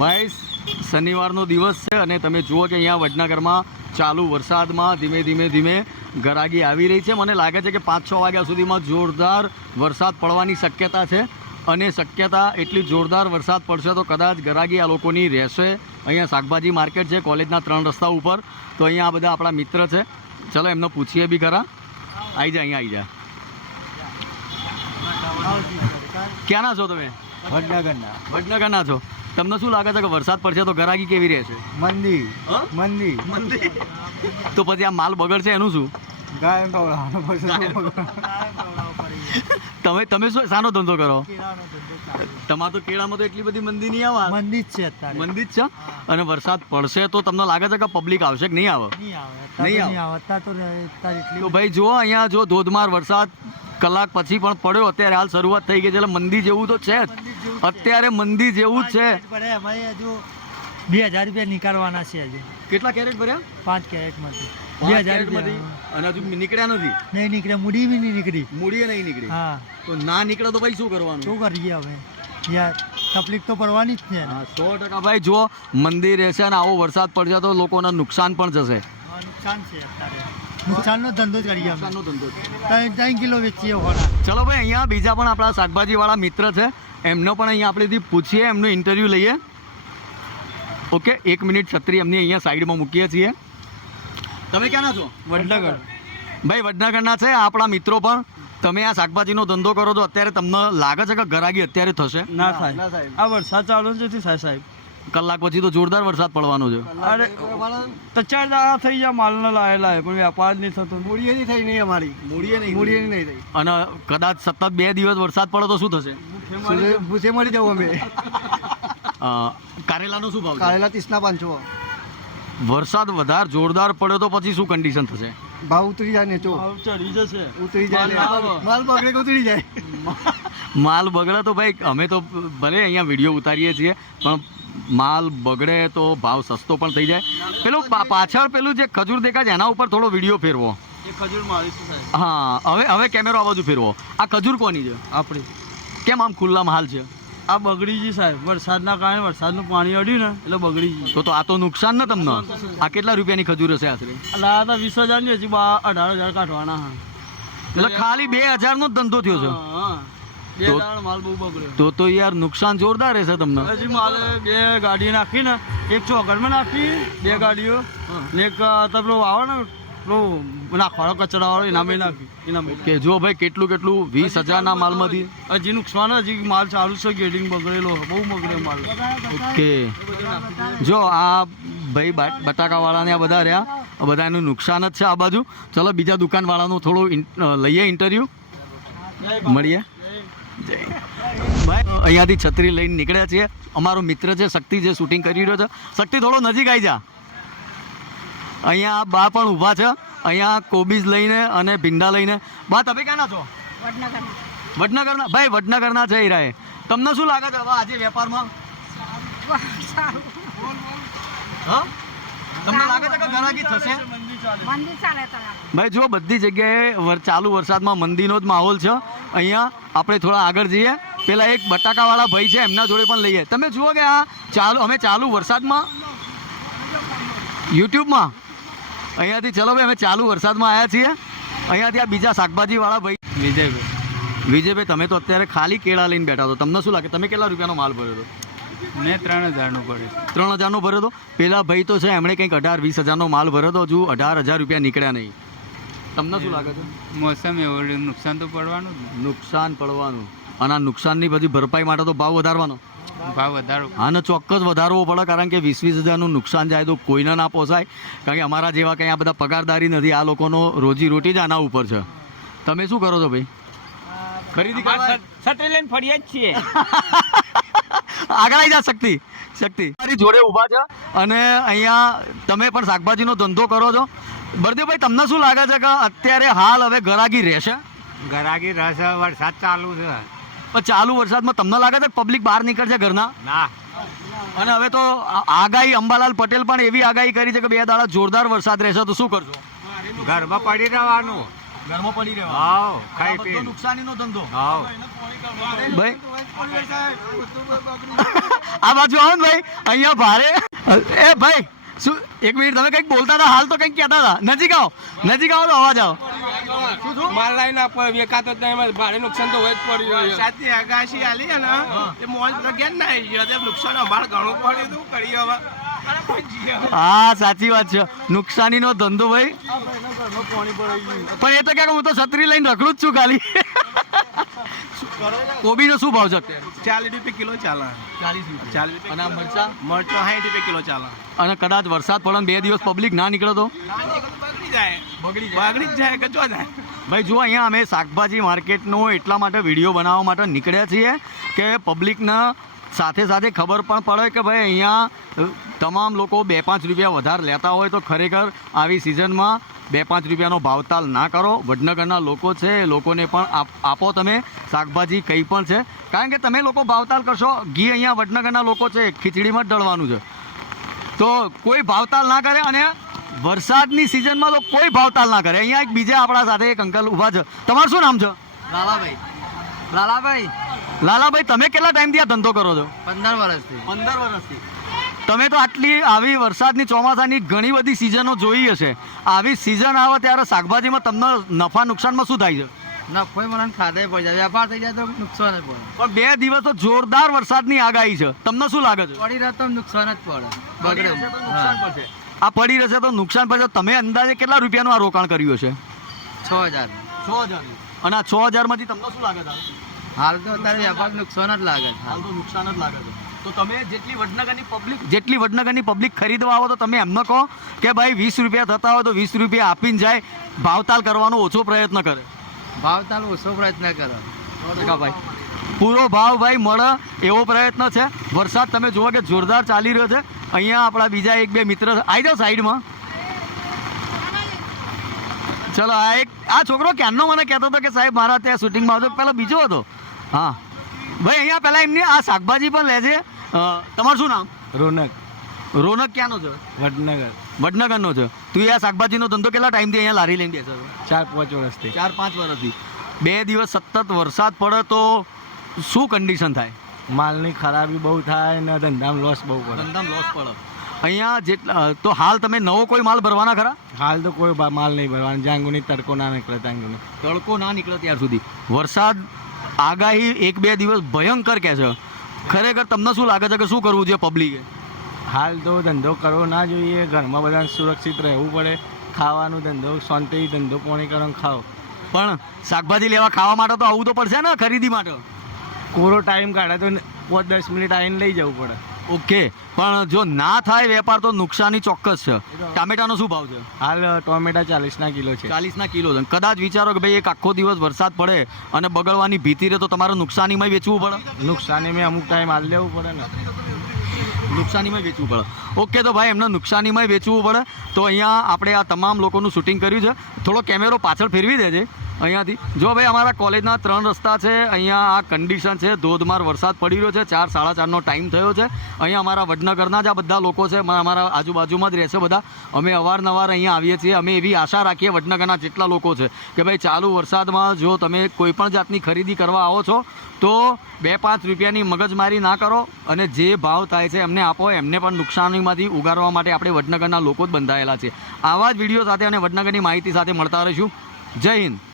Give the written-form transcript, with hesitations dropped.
ભાઈ શનિવારનો દિવસ છે અને તમે જુઓ કે અહીંયા વડનગરમાં ચાલુ વરસાદમાં ધીમે ધીમે ગરાગી આવી રહી છે. મને લાગે છે કે 5-6 વાગ્યા સુધીમાં જોરદાર વરસાદ પડવાની શક્યતા છે અને શક્યતા એટલી જોરદાર વરસાદ પડશે તો કદાચ ગરાગી આ લોકોની રહેશે. અહીંયા શાકભાજી માર્કેટ છે કોલેજના 3 રસ્તા ઉપર. તો અહીંયા આ બધા આપણા મિત્ર છે, ચલો એમને પૂછીએ બી ખરા. આવી જા, અહીંયા આવી જા. ક્યાંના છો તમે? વડનગરના છો. તમને શું લાગે છે કે વરસાદ પડશે તો ગરાગી કેવી રહેશે? મંદી. તો પછી આ માલ બગડશે એનું શું? તમે શું શાનો ધંધો કરો? તમારે તો કેળામાં તો એટલી બધી મંદી નહીં આવે. મંદી જ છે. અને વરસાદ પડશે તો તમને લાગે છે કે પબ્લિક આવશે કે નહીં આવે? નહીં આવે. તો ભાઈ જુઓ, અહીંયા જો ધોધમાર વરસાદ કલાક પછી પણ પડ્યો. અત્યારે હાલ શરૂઆત થઈ ગઈ છે એટલે મંદી જેવું તો છે જ. અત્યારે મંદી જેવું જ છે. 2000 રૂપિયા નીકાળવાના છે હજુ. કેટલા કેરેટ ભર્યા? 5 કેરેટમાંથી 2000 રૂપિયા. અને હજુ નીકળ્યા નથી? નહીં નીકળ્યા. મૂડી બી નહીં નીકળી. મૂડીએ નહીં નીકળી. હા. તો ના નીકળે તો ભાઈ શું કરવાનું? શું કરીએ હવે યાર, તકલીફ તો પડવાની જ છે. 100% ભાઈ જુઓ, મંદી રહેશે અને આવો વરસાદ પડશે તો લોકોને નુકસાન પણ જશે. નુકસાન છે અત્યારે. નુકસાનનો ધંધો જ કરીએ. 3 કિલો વેચીએ. ચલો ભાઈ, અહીંયા બીજા પણ આપણા શાકભાજી વાળા મિત્ર છે, એમનો પણ અહીંયા આપણેથી પૂછીએ, એમનું ઇન્ટરવ્યૂ લઈએ. ઓકે, 1 મિનિટ છત્રી એમની અહીંયા સાઈડમાં મૂકીએ છીએ. તમે ક્યાંના છો? વડનગર. ભાઈ વડનગરના છે આપણા મિત્રો પણ. તમે આ શાકભાજીનો ધંધો કરો તો અત્યારે તમને લાગે છે કે ગરાગી અત્યારે થશે? ના થાય. આ વરસાદ ચાલુ નથી થાય સાહેબ. કલાક પછી તો જોરદાર વરસાદ પડવાનો છે. અરે તો 4 દાડા થઈ ગયા માલનો લાયેલા પણ વેપાર જ નહીં થતો. મૂડીએ નહીં થઈ. નહીં અમારી મૂડીએ નહીં થઈ. અને કદાચ સતત 2 દિવસ વરસાદ પડે તો શું થશે? ભૂસે મળી જવું અમે. કારેલાનો શું ભાવ? કારેલા 30 ના 500. વરસાદ વધારે જોરદાર પડે તો પછી શું કન્ડિશન થશે? ભાવ ઉતરી જાય ને. ભાવ ચડી જશે. ઉતરી જાય. માલ બગડે કે ઉતરી જાય. માલ બગડે તો ભાઈ અમે તો ભલે અહીંયા વિડીયો ઉતારીએ છીએ પણ માલ બગડે તો ભાવ સસ્તો પણ થઈ જાય. પેલું પાછળ પેલું જે ખજૂર દેખાય છે એના ઉપર થોડો વિડીયો ફેરવો. હા, હવે કેમેરો આ બાજુ ફેરવો. આ ખજૂર કોની છે? આપણી. કેમ આમ ખુલ્લામાં હાલ છે? આ બગડી ગઈ સાહેબ. વરસાદના કારણે વરસાદનું પાણી અડ્યું ને એટલે બગડી ગઈ. તો આ તો નુકસાન ને તમને. આ કેટલા રૂપિયાની ખજૂર હશે આશરે? લાયા 20,000 ની, હજી 18,000 કાઢવાના. એટલે ખાલી 2,000 નો જ ધંધો થયો છે. માલ બહુ બગડ્યો. તો યાર નુકસાન જોરદાર રહેશે તમને. હજી માલે 2 ગાડી નાખી ને, એક ચોગડમાં નાખી 2 ગાડીઓ ને એક તબલો આવે ને નાખવાળો કચરા વાળો એનામાં નાખી. કે જો ભાઈ કેટલું 20,000 ના માલમાંથી હજી નુકસાન. હજી માલ ચાલુ છે. ગેડિંગ બગડેલો, બહુ બગડ્યો માલ. ઓકે, જો આ ભાઈ બટાકાવાળાને આ બધા રહ્યા, બધાનું નુકસાન જ છે આ બાજુ. ચલો બીજા દુકાનવાળાનું થોડું લઈએ ઇન્ટરવ્યૂ, મળીએ. ભાઈ અહીંયાથી છત્રી લઈને નીકળ્યા છીએ. અમારો મિત્ર છે શક્તિ, જે શૂટિંગ કરી રહ્યો છે. શક્તિ થોડો નજીક આવી જા. અહીંયા બા પણ ઊભા છે, અહીંયા કોબીજ લઈને અને ભીંડા લઈને. બા તમે ક્યાંના છો? વડનગરના. ભાઈ વડનગરના છે હીરાએ. તમને શું લાગે છે હવે આજે વેપારમાં? હા, તમને લાગે છે કે ગરાગી થશે? ભાઈ જુઓ, બધી જગ્યાએ ચાલુ વરસાદમાં મંદીનો જ માહોલ છે. અહીંયા આપણે થોડા આગળ જઈએ. પેલા એક બટાકાવાળા ભાઈ છે, એમના જોડે પણ લઈએ. તમે જુઓ કે આ અમે ચાલુ વરસાદમાં યુટ્યુબમાં અહીંયાથી, ચલો ભાઈ અમે ચાલુ વરસાદમાં આવ્યા છીએ. અહીંયાથી આ બીજા શાકભાજીવાળા ભાઈ વિજયભાઈ, તમે તો અત્યારે ખાલી કેળા લઈને બેઠા છો. તમને શું લાગે, તમે કેટલા રૂપિયાનો માલ ભર્યો હતો? મેં 3,000નો ભર્યો. 3,000નો ભર્યો હતો. પેલા ભાઈ તો છે એમણે કંઈક 18-20,000નો માલ ભર્યો હતો. હજુ 18,000 રૂપિયા નીકળ્યા નહીં. તમને શું લાગે છે? મોસમ એવું, નુકસાન તો પડવાનું જ. નુકસાન પડવાનું. અને આ નુકસાનની બધી ભરપાઈ માટે તો ભાવ વધારવાનો. ભાવ વધારો. હા ને, ચોક્કસ વધારવો પડે. કારણ કે 20,000-20,000નું નુકસાન જાય તો કોઈને ના પોસાય. કારણ કે અમારા જેવા કંઈ આ બધા પગારદારી નથી. આ લોકોનો રોજીરોટી જ આના ઉપર છે. તમે શું કરો છો ભાઈ? ખરીદી છત્રી લઈને ફરીએ જ છીએ. આગળ આવી જા શક્તિ. મારી જોડે ઊભા છે અને અહીંયા તમે પણ શાકભાજીનો ધંધો કરો છો. બળદેવભાઈ, તમને શું લાગે છે કે અત્યારે હાલ હવે ગરાગી રહેશે? ગરાગી રહેશે. વરસાદ ચાલુ છે. પણ ચાલુ વરસાદમાં તમને લાગે છે પબ્લિક બહાર નીકળશે ઘરના? ના. અને હવે તો આગાહી, અંબાલાલ પટેલ પણ એવી આગાહી કરી છે કે 2 દાડા જોરદાર વરસાદ રહેશે. તો શું કરશો? ઘરમાં પડી રહેવાનું. ઘરમાં પડી રહેવા. હાવ આ ખાઈ બધો પી નુકસાનીનો ધંધો. હાવ ભાઈ આ બાજુ આવો ને ભાઈ, અહીંયા ભારે. એ ભાઈ શું એક મિનિટ, તમે કંઈક બોલતા હતા, હાલ તો કંઈક કહેતા હતા. નજીક આવો તો અવાજ આવો. માલ લાઈન આપો વેકાતો ભારે નુકસાન તો હોય જ પડી રહ્યું વરસાદની આગાહી આલી છે ને એ મોજ તો ઘેર ના આવી ગયો તે નુકસાન અમારે ઘણું પડ્યું હતું કરીએ હવે. હા સાચી વાત છે, નુકસાનીનો ધંધો ભાઈ. પણ એ તો ક્યાંક હું તો છત્રી લઈને રખડું જ છું ખાલી. કોબીનો શું ભાવ છે અત્યારે? 40 રૂપિયા કિલો ચાલે. 40 રૂપિયા. 40 અને આ મરચાં? મરચો 60 રૂપિયા કિલો ચાલે. અને કદાચ વરસાદ પડે ને 2 દિવસ પબ્લિક ના નીકળે તો બગડી જ જાય કે જો જાય. ભાઈ જો અહીંયા અમે શાકભાજી માર્કેટનો એટલા માટે વિડીયો બનાવવા માટે નીકળ્યા છીએ કે પબ્લિકને સાથે સાથે ખબર પણ પડે કે ભાઈ અહીંયા તમામ લોકો 2-5 રૂપિયા વધારે લેતા હોય તો ખરેખર આવી સિઝનમાં 2-5 રૂપિયાનો ભાવતાલ ના કરો. વડનગરના લોકો છે એ લોકોને પણ આપો તમે શાકભાજી કંઈ પણ છે, કારણ કે તમે લોકો ભાવતાલ કરશો. ઘી અહીંયા વડનગરના લોકો છે ખીચડીમાં જ ડળવાનું છે, તો કોઈ ભાવતાલ ના કરે. અને વરસાદની સિઝનમાં તો કોઈ ભાવતાલ ના કરે. અહીંયા એક બીજા આપણા સાથે એક અંકલ ઊભા છે. તમારું શું નામ છે? લાલાભાઈ, તમે કેટલા ટાઈમથી આ ધંધો કરો છો? 15 વર્ષથી. 15 વર્ષથી. તમે તો આટલી આવી વરસાદની ચોમાસાની ઘણી બધી સિઝનો જોઈ હશે. આવી સિઝન આવે ત્યારે શાકભાજીમાં તમને નફા નુકસાનમાં શું થાય છે? નફો મને ખાધે પડી જાય, વેપાર થઈ જાય તો નુકસાન જ પડે. પણ 2 દિવસ તો જોરદાર વરસાદની આગાહી છે, તમને શું લાગે છે? પડી રહે તો નુકસાન જ પડે. બગડે નુકસાન પડશે. આ પડી રહેશે તો નુકસાન પડશે. તમે અંદાજે કેટલા રૂપિયાનું આ રોકાણ કર્યું હશે? 6000. 6000. અને આ 6000 માંથી તમને શું લાગે છે? હાલ તો અત્યારે વેપાર નુકસાન જ લાગે છે. હાલ તો નુકસાન જ લાગે છે. તો તમે જેટલી વડનગરની પબ્લિક ખરીદવા આવો તો તમે એમને કહો કે ભાઈ 20 રૂપિયા થતા હોય તો 20 રૂપિયા આપીને જાય, ભાવતાલ કરવાનો ઓછો પ્રયત્ન કરે. ભાવતાલ ઓછો પ્રયત્ન કરો. ભાઈ પૂરો ભાવ ભાઈ મળે એવો પ્રયત્ન છે. વરસાદ તમે જુઓ કે જોરદાર ચાલી રહ્યો છે. અહીંયા આપણા બીજા 1-2 મિત્ર આવી જાઓ સાઈડમાં. ચલો આ છોકરો ક્યારનો મને કહેતો હતો કે સાહેબ મારા ત્યાં શૂટિંગમાં આવજો. પહેલાં બીજો હતો. હા ભાઈ અહીંયા પહેલાં એમની આ શાકભાજી પણ લે છે. તમારું શું નામ? રોનક ક્યાંનો છે? વડનગરનો છે. તું આ શાકભાજીનો ધંધો કેટલા ટાઈમથી અહીંયા લારી લઈને બેસે છે? 4-5 વર્ષથી. 4-5 વર્ષથી. 2 દિવસ સતત વરસાદ પડે તો શું કન્ડિશન થાય? માલની ખરાબી બહુ થાય ને ધંધામાં લોસ બહુ પડે. અહીંયા તો હાલ તમે નવો કોઈ માલ ભરવાના ખરા? હાલ તો કોઈ માલ નહીં ભરવાનો, જાંગુની તડકો ના નીકળે. તડકો ના નીકળે ત્યાર સુધી. વરસાદ આગાહી 1-2 દિવસ ભયંકર કહે છે. ખરેખર તમને શું લાગે છે કે શું કરવું જોઈએ પબ્લિકે? હાલ તો ધંધો કરવો ના જોઈએ, ઘરમાં બધાને સુરક્ષિત રહેવું પડે. ખાવાનું ધંધો શાંતિ ધંધો પોણી કરો ખાઓ. પણ શાકભાજી લેવા ખાવા માટે તો આવવું તો પડશે ને, ખરીદી માટે. કોરો ટાઈમ કાઢે તો 5-10 મિનિટ આવીને લઈ જવું પડે. ઓકે, પણ જો ના થાય વેપાર તો નુકસાની ચોક્કસ છે. ટામેટાનો શું ભાવ છે? હાલ ટોમેટા 40 કિલો છે. 40 કિલો છે. કદાચ વિચારો કે ભાઈ એક આખો દિવસ વરસાદ પડે અને બગડવાની ભીતિ રહે તો તમારે નુકસાનીમાં વેચવું પડે. નુકસાની મેં અમુક ટાઈમ હાલ લેવું પડે ને. નુકસાનીમાં વેચવું પડે. ઓકે, તો ભાઈ એમને નુકસાનીમાં વેચવું પડે. તો અહીંયા આપણે આ તમામ લોકોનું શૂટિંગ કર્યું છે. થોડો કેમેરો પાછળ ફેરવી દેજે અહીંયાથી. જો ભાઈ અમારા કોલેજના 3 રસ્તા છે. અહીંયા આ કન્ડિશન છે, ધોધમાર વરસાદ પડી રહ્યો છે. 4-4:30નો ટાઈમ થયો છે. અહીંયા અમારા વડનગરના જ આ બધા લોકો છે, અમારા આજુબાજુમાં જ રહેશે બધા. અમે અવારનવાર અહીંયા આવીએ છીએ. અમે એવી આશા રાખીએ વડનગરના જેટલા લોકો છે કે ભાઈ ચાલુ વરસાદમાં જો તમે કોઈ પણ જાતની ખરીદી કરવા આવો છો તો 2-5 રૂપિયાની મગજમારી ના કરો અને જે ભાવ થાય છે એમને આપો. એમને પણ નુકસાનીમાંથી ઉગારવા માટે આપણે વડનગરના લોકો જ બંધાયેલા છે. આવા જ વિડીયો સાથે અને વડનગરની માહિતી સાથે મળતા રહીશું. જય હિન્દ.